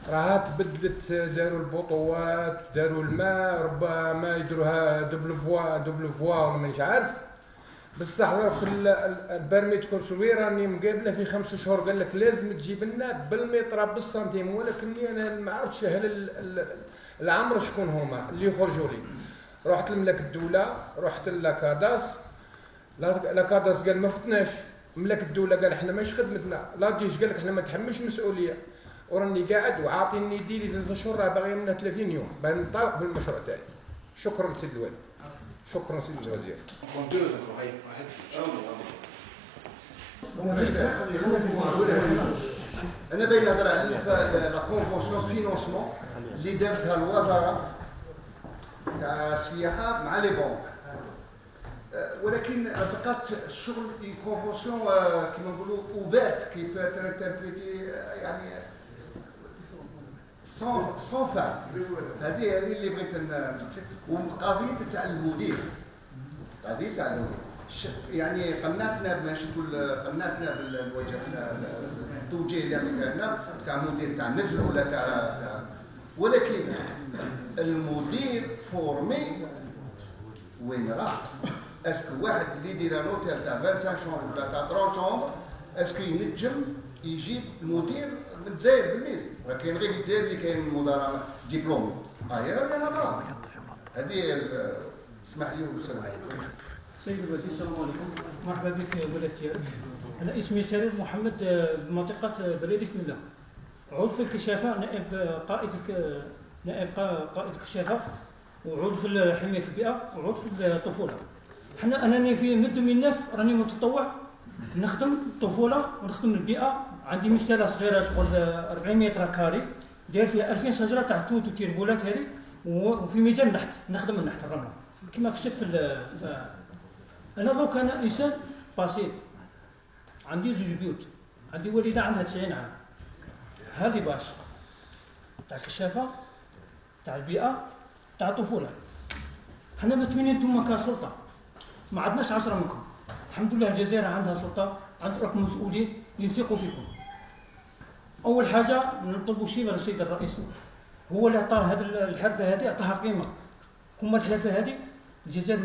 راها تبدلت، داروا البطوات، داروا الماء، ربما يديروها دوبل فوا ولا مانيش عارف. بصح درك البرمي تكون شويه راني مقابله في 5 شهور، قال لك لازم تجيب لنا بالمتر بالسنتيم، ولكني انا ما عرفتش هل العمر شكون هما اللي يخرجوا لي. رحت لملك الدوله، رحت لاكاداس، لاكاداس قال ما فتناش. ملك الدوله قال احنا ماشي خدمتنا، لا ديش قال لك احنا ما تحملش مسؤوليه. وراني قاعد وعاطيني ديري 3 شهور، راه باغي لنا 30 يوم باغي نطلق بالمشروع تاعي. شكرا سيد الوالي، شكرا سيد الوزير. انا باين نهضر على لا كونفونسيون فينونسمون اللي دارتها الوزاره تاع السياحه مع لي بنك، ولكن بقات الشغل كونفونسيون كيما نقولوا اوفيرت كي بو اتر انتربريتي يعني سون فان. هذه اللي بغيت نسقسي. وقضيه تاع المدير، قضيه تاع المدير يعني قناتنا ماشي نقول قناتنا بالوجه التوجيه اللي عطيتها لنا تاع المدير تاع النزل ولا تاع، ولكن المدير فورمي وين راه؟ اسكو واحد اللي يدير ان اوتيل تاع 25 شهور ولا تاع 30 شهور اسكو ينجم يجيب مدير من الجزائر بالميز؟ راه كاين غير الجزائر اللي كاين مدراء دبلومي. انا با هذه اسمح لي والسلام عليكم. سيد الوزير السلام عليكم، مرحبا بك ولاتي. انا اسمي سرير محمد بمنطقه بريدة مله، عضو في الكشافه، نائب قائد الكشافه، وعضو في حمايه البيئه، وعضو في الطفوله. انني في مد من نف راني متطوع، نخدم الطفوله ونخدم البيئه. عندي مشتله صغيره شغل 40 متر كاري داير فيها 2000 شجره تاع توت وتيربولات هذه، وفي ميزان النحت، نخدم النحت الرمله كما كشفت في انا دوك انا انسان باسي عندي 2 بيوت، عندي والدة عندها 90 عام، هذه باش تاع الكشافة تاع البيئة تاع الطفولة. حنا متمنين نتوما كسلطة ما عندناش 10 منكم، الحمد لله الجزائر عندها سلطة، عندكم مسؤولين يثقوا فيكم. أول حاجة نطلبوا شيء من السيد الرئيس، هو اللي عطى هذه الحرفة هذه، عطاها قيمة. كما الحرفة هذه الجزائر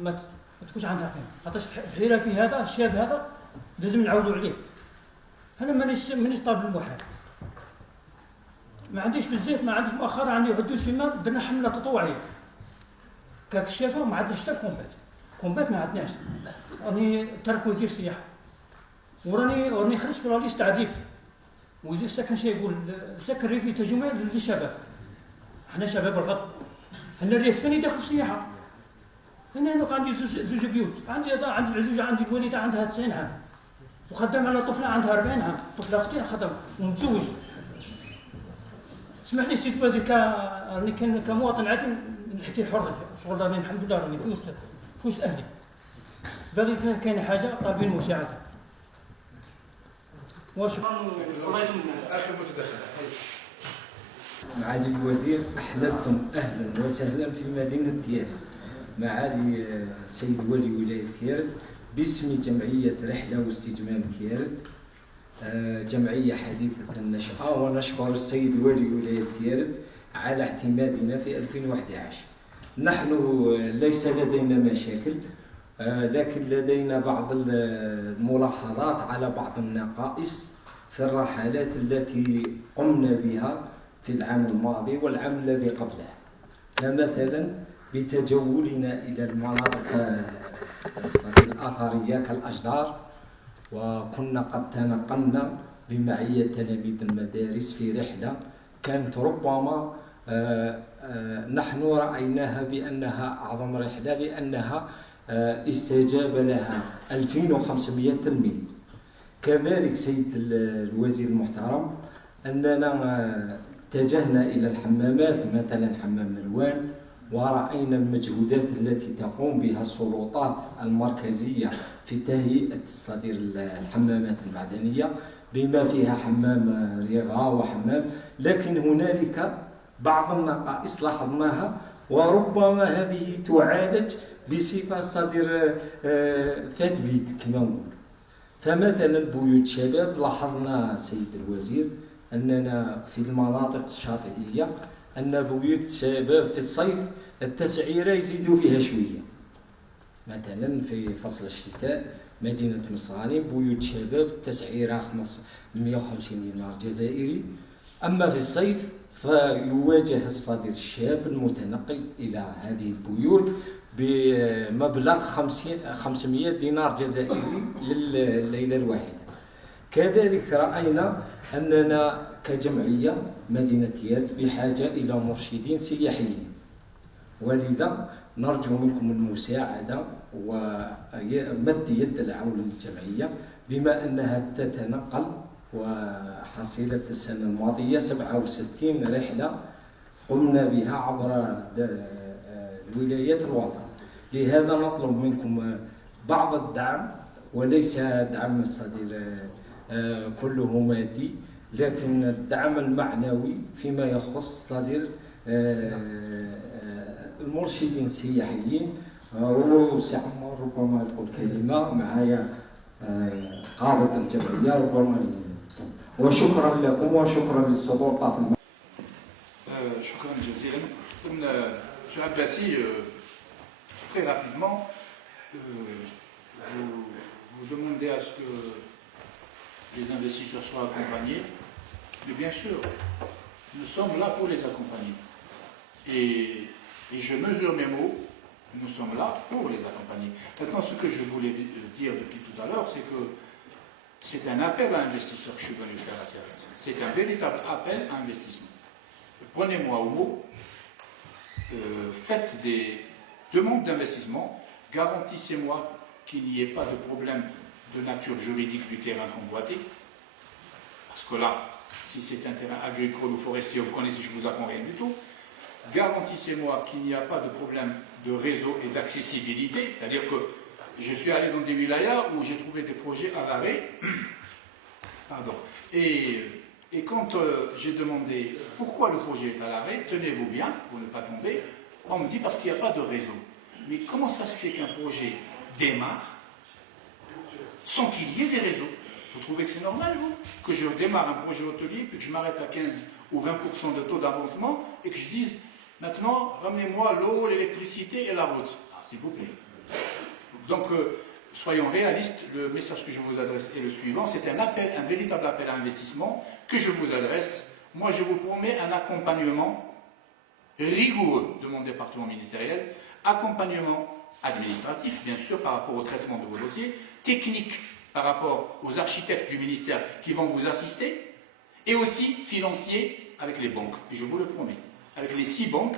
ما تكونش عندها قيمة، خاطرش الحرفي هذا الشاب هذا لازم نعاودوا عليه. أنا مانيش طالب المحال، ما عنديش بزاف، ما عنديش مؤخرا عندي عدوش فيما درنا حملة تطوعية ككشافة وما عندناش حتى كومبات ما عندناش. راني ترك وزير السياحة وراني خرجت في رئيس تاع الريف، وزير السكن شي يقول سكن الريفي تجمع للشباب. حنا شباب الغد، حنا الريف ثاني داخل في السياحة. أنا عندي 2 بيوت، عندي العزوجة، عندي الوالدة عندها 90 عام وخدام على طفلة عندها 40 عام، طفلة أختي خدم ومتزوج. اسمح لي سيد الوزير راني كمواطن عادي نحكي حر، شغل راني الحمد لله راني في وسط أهلي. باقي كاين حاجة طالبين مساعدة. آخر متدخل. معالي الوزير، أحللتم أهلا وسهلا في مدينة تيارت. معالي السيد والي ولاية تيارت باسم جمعية رحلة واستجمام تيارت، جمعية حديثة النشأة، ونشكر السيد والي ولاية تيارت على اعتمادنا في 2011. نحن ليس لدينا مشاكل، لكن لدينا بعض الملاحظات على بعض النقائص في الرحلات التي قمنا بها في العام الماضي والعام الذي قبله. فمثلا بتجولنا إلى المناطق الأثرية كالأشجار، وكنا قد تنقلنا بمعية تلاميذ المدارس في رحلة كانت ربما نحن رأيناها بأنها أعظم رحلة، لأنها استجاب لها 2500 تلميذ. كذلك سيد الوزير المحترم أننا اتجهنا إلى الحمامات، مثلا حمام مروان، ورأينا المجهودات التي تقوم بها السلطات المركزية في تهيئة تصدير الحمامات المعدنية، بما فيها حمام ريغا وحمام. لكن هنالك بعض النقائص لاحظناها، وربما هذه تعالج بصفة صدر فاتبيت كما نقول. فمثلا بيوت شباب لاحظنا سيد الوزير أننا في المناطق الشاطئية أن بيوت شباب في الصيف التسعيرة يزيدوا فيها شوية. مثلا في فصل الشتاء مدينة مصراني بيوت شباب التسعيرة 150 دينار جزائري، أما في الصيف فيواجه الصدير الشاب المتنقل إلى هذه البيوت بمبلغ 500 دينار جزائري لليلة الواحدة. كذلك رأينا أننا كجمعية مدينة تيارت بحاجة إلى مرشدين سياحيين، ولذا نرجو منكم المساعدة ومد يد العون للجمعية، بما أنها تتنقل، وحصيلة السنة الماضية 67 رحلة قمنا بها عبر ولايات الوطن. لهذا نطلب منكم بعض الدعم، وليس دعم صدير كله مادي، لكن الدعم المعنوي فيما يخص صدير المرشدين السياحيين. وسي عمر ربما يقول كلمة معايا قابض الجمعية ربما. وشكرا لكم وشكرا للسلطات. شكرا جزيلا. Monsieur Abbassi, très rapidement, vous demandez à ce que les investisseurs soient accompagnés, mais bien sûr, nous sommes là pour les accompagner. Et je mesure mes mots, nous sommes là pour les accompagner. Maintenant, ce que je voulais dire depuis tout à l'heure, c'est que c'est un appel à investisseurs que je suis venu faire à Tierrette. C'est un véritable appel à investissement. Prenez-moi au mot, faites des demandes d'investissement, garantissez-moi qu'il n'y ait pas de problème de nature juridique du terrain convoité. Parce que là, si c'est un terrain agricole ou forestier, vous connaissez, je ne vous apprends rien du tout. Garantissez-moi qu'il n'y a pas de problème de réseau et d'accessibilité, c'est-à-dire que je suis allé dans des wilayas où j'ai trouvé des projets à l'arrêt. Pardon. Et quand j'ai demandé pourquoi le projet est à l'arrêt, tenez-vous bien, pour ne pas tomber, on me dit parce qu'il n'y a pas de réseau. Mais comment ça se fait qu'un projet démarre sans qu'il y ait des réseaux? Vous trouvez que c'est normal, vous? Que je démarre un projet hôtelier, puis que je m'arrête à 15 ou 20% de taux d'avancement, et que je dise, maintenant, ramenez-moi l'eau, l'électricité et la route. Ah, s'il vous plaît. Donc, soyons réalistes, le message que je vous adresse est le suivant, c'est un appel, un véritable appel à investissement que je vous adresse. Moi, je vous promets un accompagnement rigoureux de mon département ministériel, accompagnement administratif, bien sûr, par rapport au traitement de vos dossiers, technique par rapport aux architectes du ministère qui vont vous assister, et aussi financier avec les banques, et je vous le promets, avec les 6 banques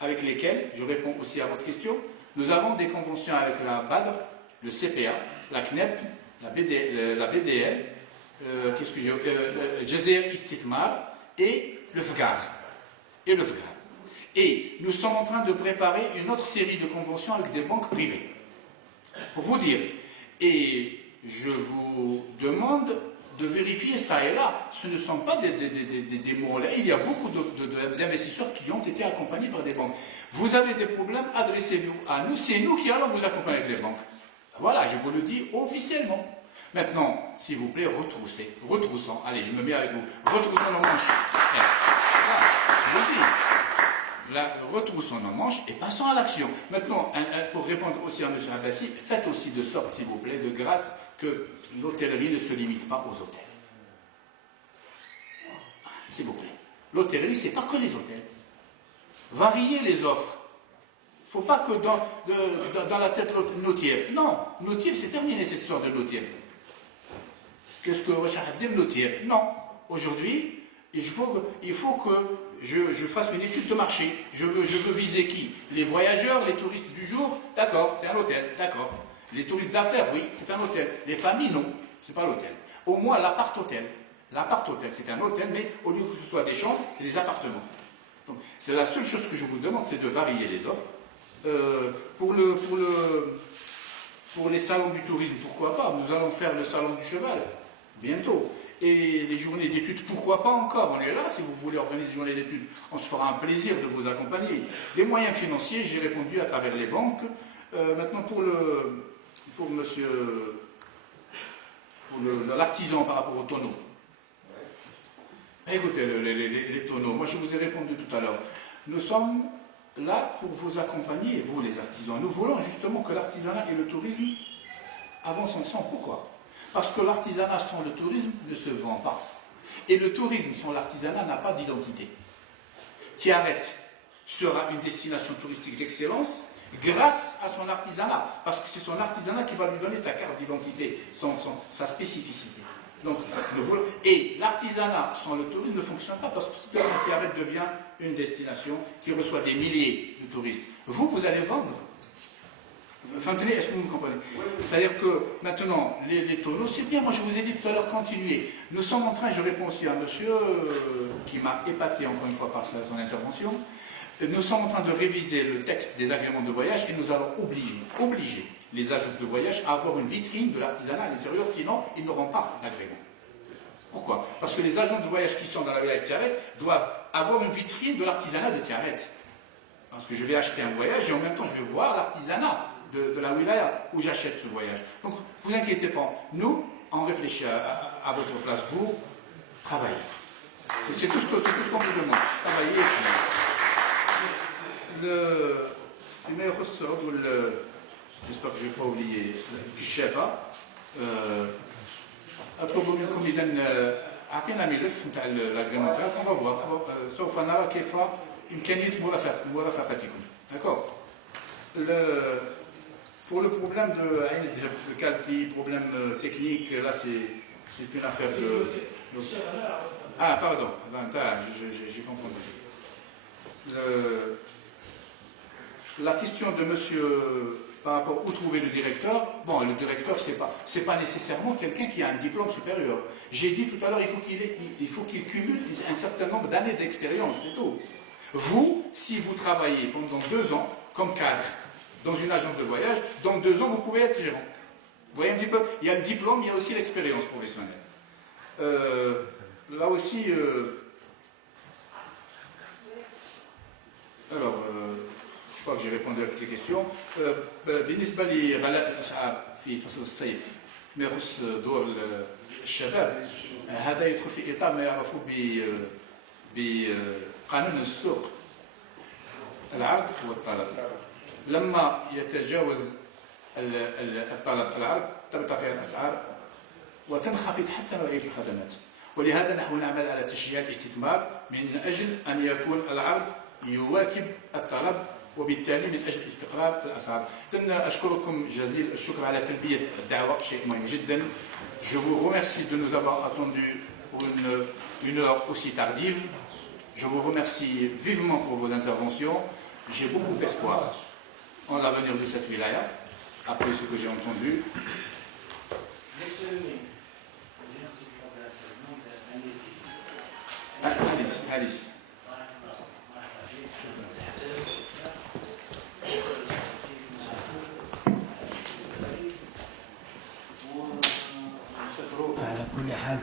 avec lesquelles, je réponds aussi à votre question, nous avons des conventions avec la BADR, le CPA, la CNEP, la BDL, Jazeer Istithmar et le FGAR. Et nous sommes en train de préparer une autre série de conventions avec des banques privées. Pour vous dire, et je vous demande de vérifier ça et là, ce ne sont pas des mots là. Il y a beaucoup d'investisseurs qui ont été accompagnés par des banques. Vous avez des problèmes, adressez-vous à nous, c'est nous qui allons vous accompagner avec les banques. Voilà, je vous le dis officiellement. Maintenant, s'il vous plaît, retroussons, allez, je me mets avec vous, retroussons nos manches. Voilà, je le dis. Là, retroussons nos manches et passons à l'action. Maintenant, pour répondre aussi à M. Abbassi, faites aussi de sorte, s'il vous plaît, de grâce, que l'hôtellerie ne se limite pas aux hôtels. S'il vous plaît. L'hôtellerie, ce n'est pas que les hôtels. Variez les offres. Il ne faut pas que dans la tête notière. Non, notière, c'est terminé cette histoire de notière. Qu'est-ce que Rachid dit notière? Non. Aujourd'hui, il faut que je fasse une étude de marché. Je veux viser qui? Les voyageurs, les touristes du jour? D'accord, c'est un hôtel, d'accord. Les touristes d'affaires, oui, c'est un hôtel. Les familles, non, c'est pas l'hôtel. Au moins l'appart-hôtel. L'appart-hôtel, c'est un hôtel, mais au lieu que ce soit des chambres, c'est des appartements. Donc, c'est la seule chose que je vous demande, c'est de varier les offres. Pour les salons du tourisme, pourquoi pas? Nous allons faire le salon du cheval, bientôt. Et les journées d'études, pourquoi pas encore? On est là, si vous voulez organiser des journées d'études, on se fera un plaisir de vous accompagner. Les moyens financiers, j'ai répondu à travers les banques. Maintenant, pour l'artisan par rapport aux tonneaux. Écoutez, les tonneaux, moi je vous ai répondu tout à l'heure. Nous sommes là pour vous accompagner, vous les artisans. Nous voulons justement que l'artisanat et le tourisme avancent ensemble. Pourquoi? Parce que l'artisanat sans le tourisme ne se vend pas. Et le tourisme sans l'artisanat n'a pas d'identité. Tiaret sera une destination touristique d'excellence grâce à son artisanat. Parce que c'est son artisanat qui va lui donner sa carte d'identité, sa spécificité. Donc, et l'artisanat sans le tourisme ne fonctionne pas parce que si demain Tiaret devient une destination qui reçoit des milliers de touristes, vous allez vendre. Enfin, tenez, est-ce que vous me comprenez? C'est-à-dire que maintenant, les tonneaux, c'est bien. Moi, je vous ai dit tout à l'heure, continuez. Nous sommes en train, je réponds aussi à un monsieur qui m'a épaté encore une fois par son intervention. Nous sommes en train de réviser le texte des agréments de voyage et nous allons obliger les agents de voyage à avoir une vitrine de l'artisanat à l'intérieur, sinon ils n'auront pas d'agrément. Pourquoi? Parce que les agents de voyage qui sont dans la wilaya de Tiaret doivent avoir une vitrine de l'artisanat de Tiaret. Parce que je vais acheter un voyage et en même temps je vais voir l'artisanat de la wilaya où j'achète ce voyage. Donc, vous inquiétez pas. Nous, on réfléchit à votre place. Vous, travaillez. C'est tout ce qu'on vous demande. Travaillez. J'espère que je ne vais pas oublier le chef. أطلب منكم إذا أعطينا ملف نتاع الأغريمونتال on va voir. سوف نرى كيف إمكانية مرافقتكم. D'accord. Pour le problème de le Calpi, problème technique, là c'est une affaire de... Ah, pardon, j'ai confondu. La question de monsieur par rapport où trouver le directeur, bon, le directeur, c'est pas nécessairement quelqu'un qui a un diplôme supérieur. J'ai dit tout à l'heure, il faut qu'il cumule un certain nombre d'années d'expérience, c'est tout. Vous, si vous travaillez pendant 2 ans comme cadre, dans une agence de voyage, dans 2 ans, vous pouvez être gérant. Vous voyez un petit peu, il y a le diplôme, il y a aussi l'expérience professionnelle. Là aussi, alors, je crois que j'ai répondu à toutes les questions. بالنسبة لغلاء الأسعار في فصل الصيف ما يخص دور الشباب، هذا يدخل في إطار ما يعرف بقانون السوق، العرض والطلب. لما يتجاوز الطلب العرض ترتفع الأسعار وتنخفض حتى نوعية الخدمات. ولهذا نحن نعمل على تشجيع الاستثمار من أجل أن يكون العرض يواكب الطلب، وبالتالي من أجل استقرار الأسعار. إذن أشكركم جزيل الشكر على تلبية الدعوة، شيء مهم جدا. Je vous remercie de nous avoir attendus pour une heure aussi tardive. Je vous remercie vivement pour vos interventions. J'ai beaucoup d'espoir en l'avenir de cette wilaya, après ce que j'ai entendu. Allez-y.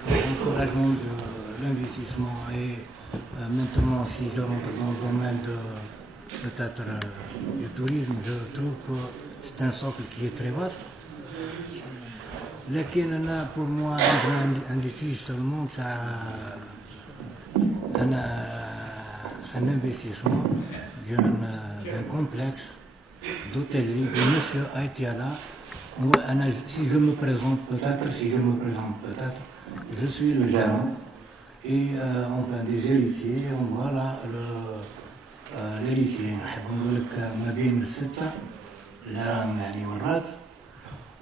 Pour l'encouragement de l'investissement et maintenant si je rentre dans le domaine de peut-être du tourisme, je trouve que c'est un socle qui est très vaste. لكن pour moi un litige seulement c'est un investissement d'un complexe d'hôtellerie de monsieur Aïtiala. Si je me présente peut-être, je suis le gérant et on prend des héritiers, on voit là l'héritier, نقول لك ما بين 6 اللي راهم يعني ورات،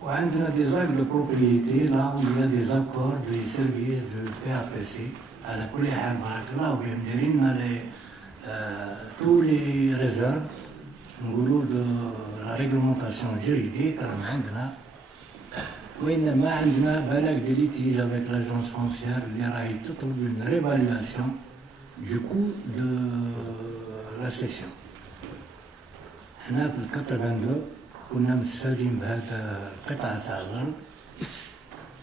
وعندنا des actes de propriété là où il y a des accords des services de PAPC. على كل حال بارك الله وبهم دايرين لنا tous les réserves نقولوا de la réglementation juridique راهم عندنا، وإنما عندنا بالك دي ليتيج avec l'agence foncière اللي راهي تطلب une réévaluation du coût de la cession. حنا في 82 كنا مستفادين بهذا القطعة تاع الأرض،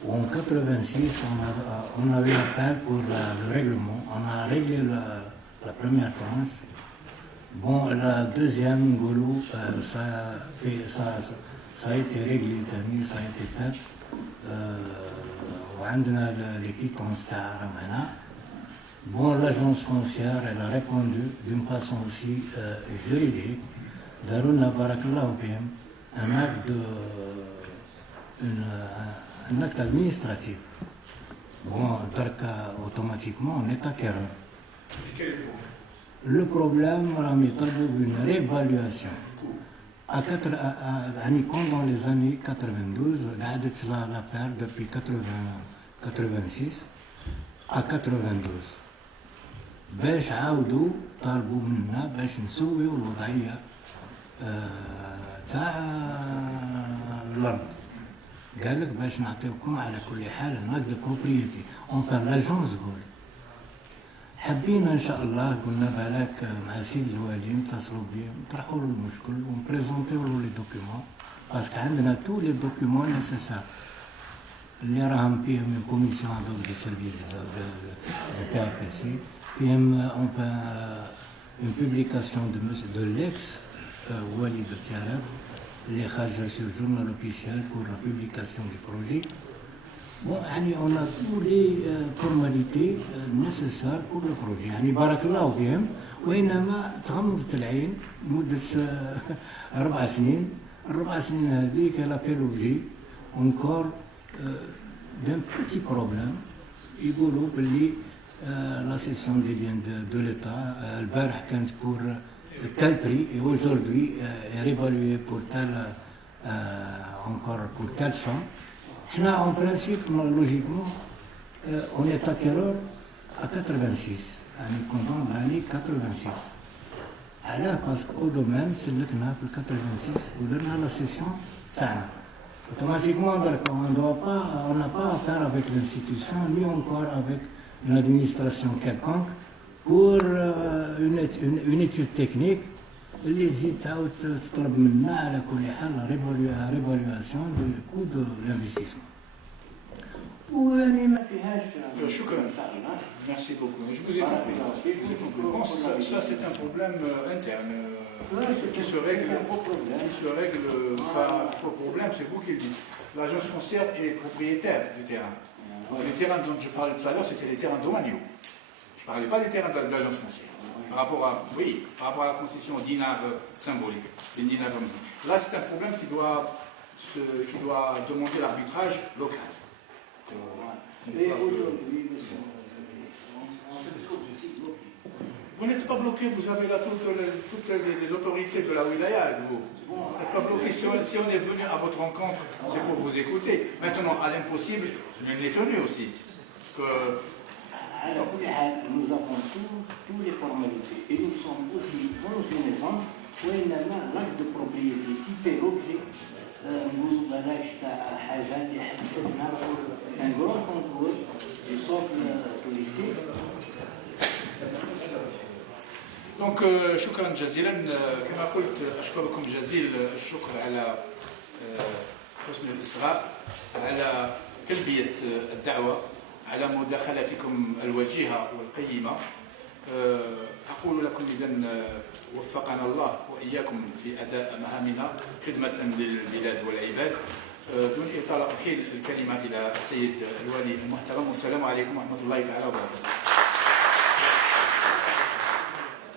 وen 86 on a eu appel pour le règlement, on a réglé la première tranche. Bon, la deuxième, ça a été réglé, ça a été fait. وعندنا les quittances تاع رمانا. Bon, l'agence foncière, elle a répondu d'une façon aussi juridique. دارونا بارك الله فيهم un acte administratif. Bon, donc automatiquement on est acquéreur. Le problème, راهم يطلبوا une réévaluation. Pendant les années 92, قعدت l'affaire depuis 86 à 92. باش عاودوا طالبوا منا باش نسويوا الوضعية تاع الأرض. قال لك باش نعطيوكم على كل حال un acte de propriété. Enfin l'agence تقول حبينا ان شاء الله، قلنا بالك مع سيد الوالي نتصلوا بيه نطرحوا له المشكل ونبريزونتيو له لي دوكيومون، باسكو عندنا تو لي دوكيومون نيسيسار اللي راهم فيهم من كوميسيون دوك دي سيرفيس دو بي ا بي سي، فيهم اون بوبليكاسيون دو ليكس والي دو تيارات اللي خارجه سور جورنال اوفيسيال بور لا بوبليكاسيون دي بروجي. Bon, on a toutes les formalités nécessaires pour le projet. يعني بارك الله فيهم، وإنما تغمضت العين مدة 4 سنين. ال4 سنين هذيك elle a fait l'objet encore d'un petit problème. يقولوا باللي la cession des biens de l'État البارح كانت pour tel prix et aujourd'hui est réévaluée pour tel encore pour telle somme. En principe, logiquement, on est acquéreur à 86, pendant l'année 86. Alors, parce qu'au domaine, c'est le CNAP, le 86, où on a la session, automatiquement, on n'a pas affaire avec l'institution, ni encore avec une administration quelconque, pour une étude technique اللي تزيد تعاود تطلب منا على كل حال ريفالواسيون دو كو دو لانفستيسمون. ويعني ما فيهاش. شكرا. Merci beaucoup. Je vous ai compris. Bon, ça c'est un problème interne qui se règle. Ça, faux problème, c'est vous qui le dites. L'agence foncière est propriétaire du terrain. Les terrains dont je parlais tout à l'heure, c'était les terrains domaniaux. Je ne parlais pas des terrains de l'agence foncière. Par rapport à la concession au dinar symbolique. Là, c'est un problème qui doit demander l'arbitrage local. Vous n'êtes pas bloqué, vous avez là toutes les autorités de la wilaya avec vous. Vous n'êtes pas bloqué. Si on est venu à votre rencontre, c'est pour vous écouter. Maintenant, à l'impossible, je l'ai tenu aussi. Nous avons toutes les formalités et nous sommes aussi dans une vente où il y a l'acte de propriété qui fait l'objet un grand contrôle du socle touristique. Donc شكرا جزيلا. كما قلت أشكركم جزيل الشكر على حسن الإصغاء، على تلبية الدعوة، على مداخلتكم الوجيهة والقيمة. أقول لكم إذن وفقنا الله وإياكم في أداء مهامنا خدمة للبلاد والعباد. دون إطالة أحيل الكلمة إلى السيد الوالي المحترم، والسلام عليكم ورحمة الله تعالى وبركاته.